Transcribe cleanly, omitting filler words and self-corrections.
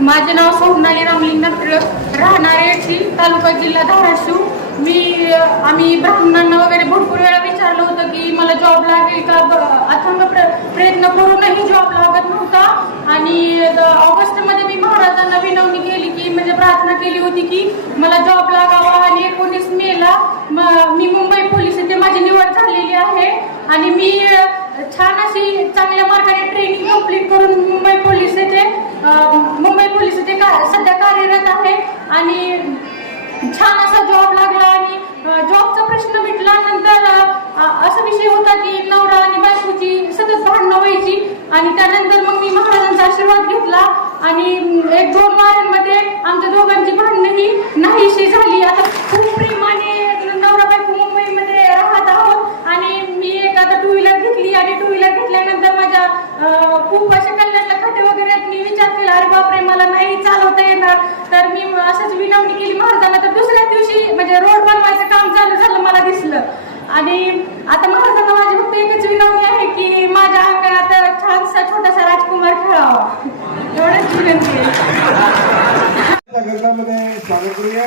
माझे नाव सोनाली रामलिंगनाथ टिळक, राहणारे येथील, तालुका जिल्हा धाराशिव. आम्ही ब्राह्मणांना वगैरे भरपूर वेळा विचारलं होतं की मला जॉब लागेल का. अथंग प्रयत्न करूनही जॉब लागत नव्हता. आणि ऑगस्टमध्ये मी महाराजांना विनवणी केली की म्हणजे प्रार्थना केली होती की मला जॉब लागावा. आणि 19 मेला मी मुंबई पोलीस इथे माझी निवड झालेली आहे. आणि मी छान अशी चांगल्या मार्गाने ट्रेनिंग कंप्लीट करून मुंबई पोलीस इथे सध्या कार्यरत आहे. आणि छान असा जॉब लागला. आणि जॉबचा प्रश्न मिटल्यानंतर असा विषय होता की नवरा आणि बायकोची सतत भांडणं व्हायची. आणि त्यानंतर मग मी महाराजांचा आशीर्वाद घेतला आणि 1-2 वारांमध्ये आमच्या दोघांची भांडणं ही नाहीशी झाली. आता खूप प्रेमाने नवरा बायको मुंबईमध्ये राहत आहोत. आणि मी एक आता 2 व्हीलर घेतली. आणि 2 व्हीलर घेतल्यानंतर माझ्या खूप अशा कल्याणला खाते वगैरे मी विचार केला, अरे बापरे मला नाही चालवता येणार. तर मी असंच विनवणी केली महाराजांना. तर दुसऱ्या दिवशी म्हणजे रोड बनवायचं काम चालू झालं मला दिसलं. आणि आता महाराजांना माझी फक्त एकच विनवणी आहे की माझ्या अंगणात छानसा छोटासा राजकुमार खेळावा, एवढंच विनंती आहे. स्वागत करूया.